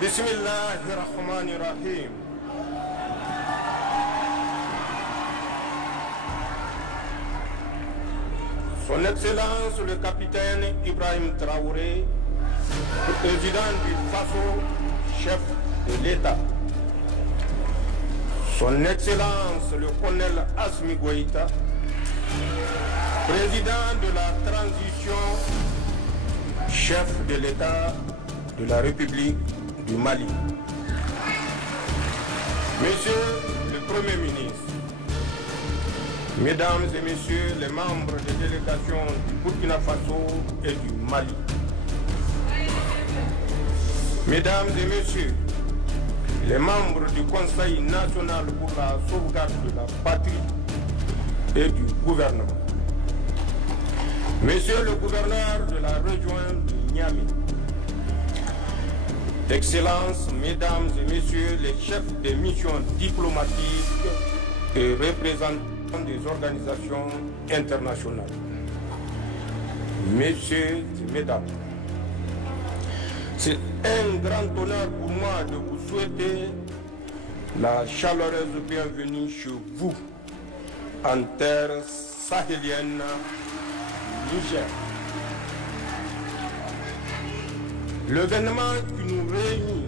Bismillahirrahmanirrahim. Son Excellence le capitaine Ibrahim Traoré, président du FASO, chef de l'État. Son Excellence le colonel Assimi Goïta, président de la transition, chef de l'État de la République du Mali. Monsieur le Premier ministre, Mesdames et Messieurs les membres des délégations du Burkina Faso et du Mali, Mesdames et Messieurs les membres du Conseil national pour la sauvegarde de la patrie et du gouvernement, Monsieur le gouverneur de la région de Niamey, Excellences, Mesdames et Messieurs les chefs des missions diplomatiques et représentants des organisations internationales, Messieurs et Mesdames, c'est un grand honneur pour moi de vous souhaiter la chaleureuse bienvenue chez vous en terre sahélienne Niger. L'événement qui nous réunit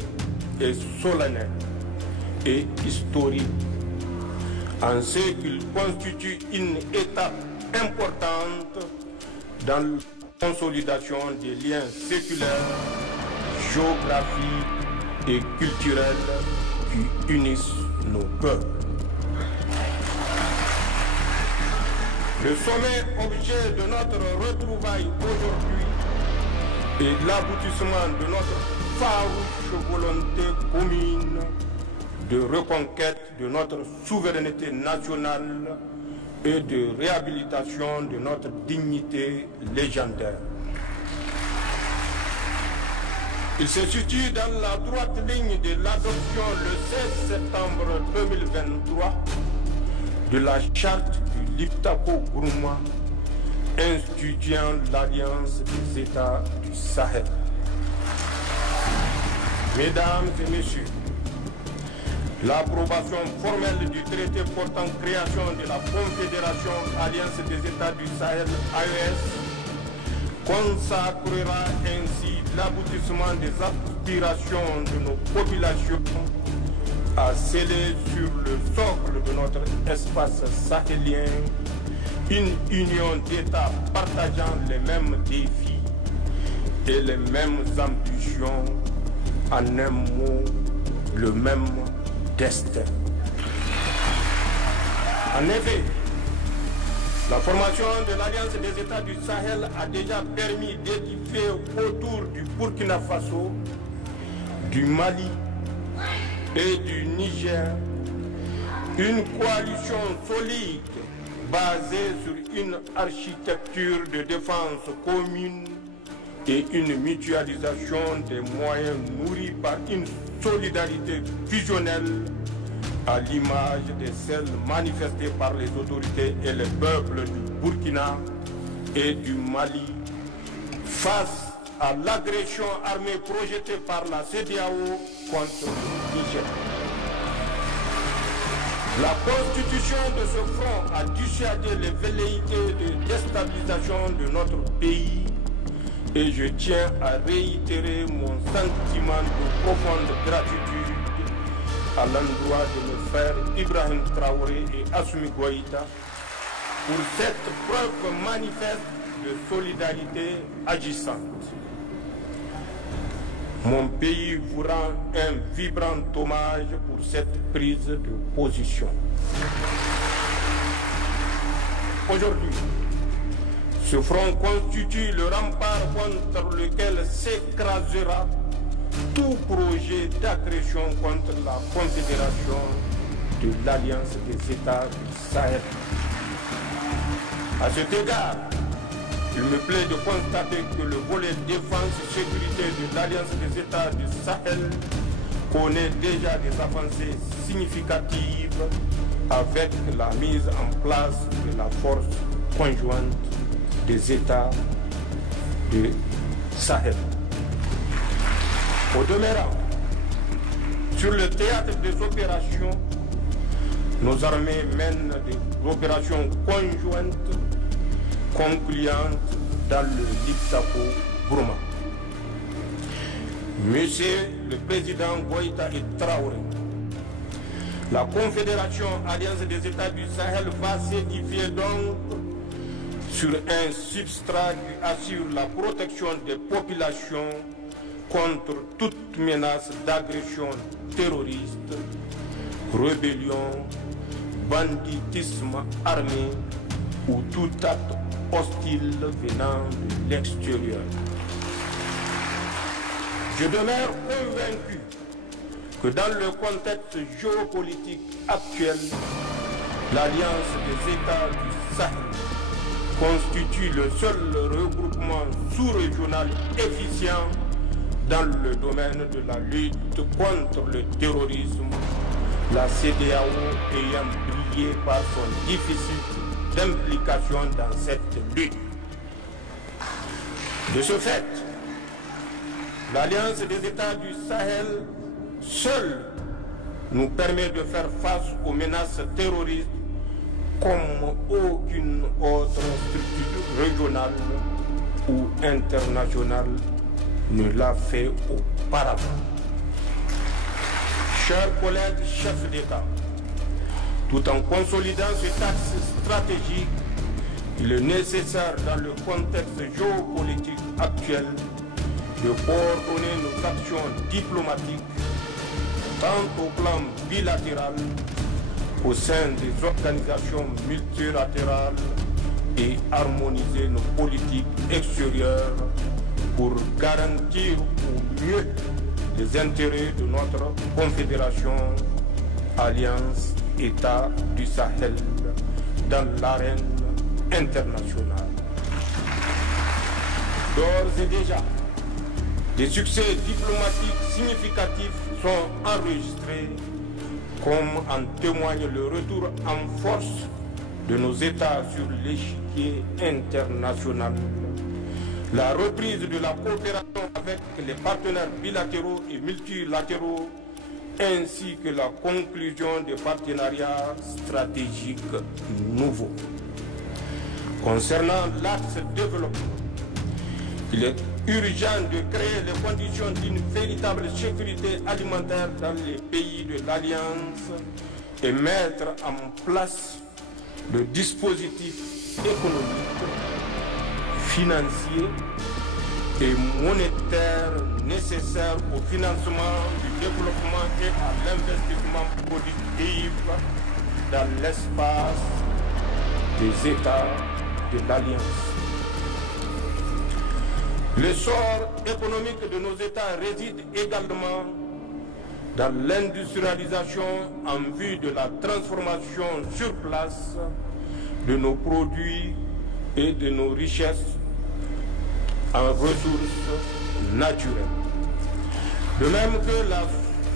est solennel et historique en ce qu'il constitue une étape importante dans la consolidation des liens séculaires, géographiques et culturels qui unissent nos peuples. Le sommet objet de notre retrouvaille aujourd'hui est l'aboutissement de notre farouche volonté commune de reconquête de notre souveraineté nationale et de réhabilitation de notre dignité légendaire. Il se situe dans la droite ligne de l'adoption le 16 septembre 2023 de la charte du Liptako-Gourma instituant l'Alliance des États du Sahel. Mesdames et Messieurs, l'approbation formelle du traité portant création de la Confédération Alliance des États du Sahel, AES, consacrera ainsi l'aboutissement des aspirations de nos populations à sceller sur le socle de notre espace sahélien une union d'États partageant les mêmes défis et les mêmes ambitions, en un mot, le même destin. En effet, la formation de l'Alliance des États du Sahel a déjà permis d'édifier autour du Burkina Faso, du Mali et du Niger une coalition solide basée sur une architecture de défense commune et une mutualisation des moyens nourris par une solidarité fusionnelle à l'image de celle manifestée par les autorités et les peuples du Burkina et du Mali face à l'agression armée projetée par la CEDEAO contre le Niger. La constitution de ce front a dissuadé les velléités de déstabilisation de notre pays et je tiens à réitérer mon sentiment de profonde gratitude à l'endroit de mes frères Ibrahim Traoré et Assimi Goïta pour cette preuve manifeste de solidarité agissante. Mon pays vous rend un vibrant hommage pour cette prise de position. Aujourd'hui, ce front constitue le rempart contre lequel s'écrasera tout projet d'agression contre la Confédération de l'Alliance des États du Sahel. À cet égard, il me plaît de constater que le volet défense-sécurité de l'Alliance des États du Sahel connaît déjà des avancées significatives avec la mise en place de la force conjointe des États du Sahel. Au demeurant, Sur le théâtre des opérations, nos armées mènent des opérations conjointes concluantes dans le dictapo Burma. Monsieur le Président Goïta et Traoré, la Confédération Alliance des États du Sahel va s'édifier donc sur un substrat qui assure la protection des populations contre toute menace d'agression terroriste, rébellion, banditisme armé ou tout acte hostile venant de l'extérieur. Je demeure convaincu que dans le contexte géopolitique actuel, l'Alliance des États du Sahel constitue le seul regroupement sous-régional efficient dans le domaine de la lutte contre le terrorisme, la CEDEAO ayant brillé par son déficit d'implication dans cette lutte. De ce fait, l'Alliance des États du Sahel seule nous permet de faire face aux menaces terroristes comme aucune autre structure régionale ou internationale ne l'a fait auparavant. Chers collègues chefs d'État, tout en consolidant cet axe stratégique, il est nécessaire dans le contexte géopolitique actuel de coordonner nos actions diplomatiques tant au plan bilatéral au sein des organisations multilatérales et harmoniser nos politiques extérieures pour garantir au mieux les intérêts de notre confédération Alliance États du Sahel dans l'arène internationale. D'ores et déjà, des succès diplomatiques significatifs sont enregistrés, comme en témoigne le retour en force de nos États sur l'échiquier international, la reprise de la coopération avec les partenaires bilatéraux et multilatéraux, ainsi que la conclusion des partenariats stratégiques nouveaux. Concernant l'axe développement, il est urgent de créer les conditions d'une véritable sécurité alimentaire dans les pays de l'Alliance et mettre en place le dispositif économique, financier et monétaire nécessaire au financement du développement et à l'investissement productif dans l'espace des États de l'Alliance. L'essor économique de nos États réside également dans l'industrialisation en vue de la transformation sur place de nos produits et de nos richesses en ressources naturelles. De même que la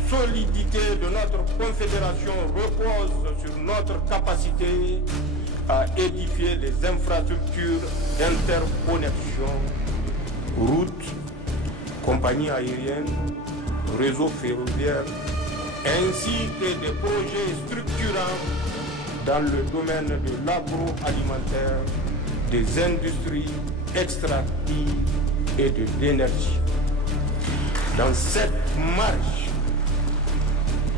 solidité de notre confédération repose sur notre capacité à édifier les infrastructures d'interconnexion, routes, compagnies aériennes, réseaux ferroviaires, ainsi que des projets structurants dans le domaine de l'agroalimentaire, des industries extractives et de l'énergie. Dans cette marche,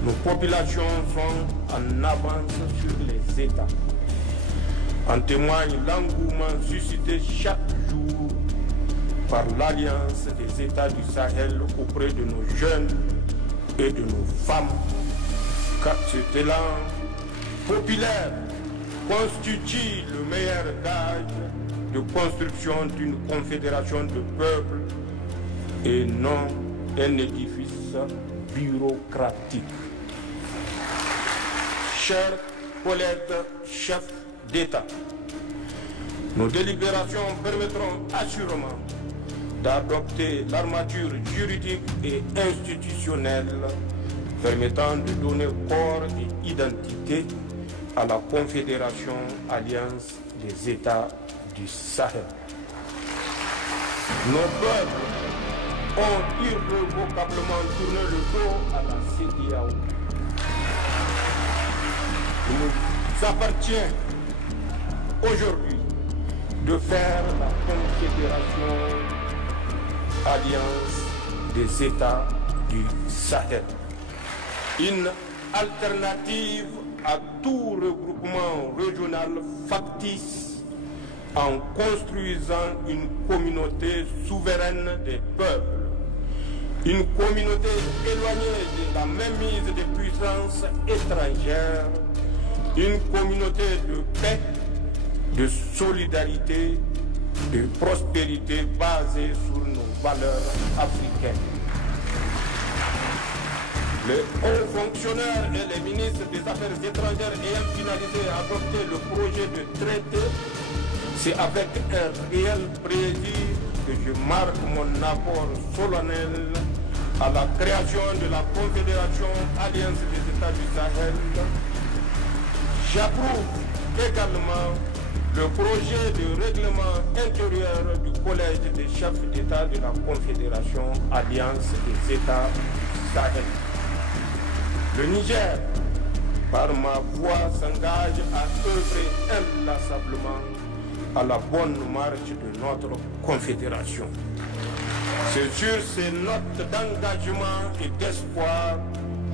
nos populations sont en avance sur les États. En témoigne l'engouement suscité chaque jour par l'Alliance des États du Sahel auprès de nos jeunes et de nos femmes, car cet élan populaire constitue le meilleur gage de construction d'une confédération de peuples et non un édifice bureaucratique. Chers collègues chefs d'État, nos délibérations permettront assurément d'adopter l'armature juridique et institutionnelle permettant de donner corps et identité à la Confédération Alliance des États du Sahel. Nos peuples ont irrévocablement tourné le dos à la CEDEAO. Il nous appartient aujourd'hui de faire la Confédération Alliance des États du Sahel. Une alternative à tout regroupement régional factice en construisant une communauté souveraine des peuples, une communauté éloignée de la mainmise des puissances étrangères, une communauté de paix, de solidarité, de prospérité basée sur nos valeurs africaines. Les hauts fonctionnaires et les ministres des Affaires étrangères ayant finalisé et adopté le projet de traité, c'est avec un réel plaisir que je marque mon apport solennel à la création de la Confédération Alliance des États du Sahel. J'approuve également le projet de règlement intérieur du Collège des chefs d'État de la Confédération Alliance des États du Sahel. Le Niger, par ma voix, s'engage à œuvrer inlassablement à la bonne marche de notre confédération. C'est sur ces notes d'engagement et d'espoir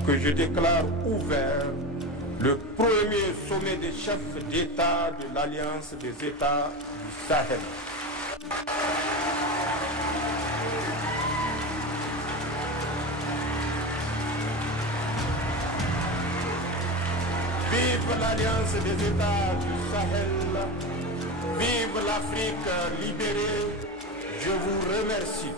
que je déclare ouvert le premier sommet des chefs d'État de l'Alliance des États du Sahel. Vive l'Alliance des États du Sahel, vive l'Afrique libérée, je vous remercie.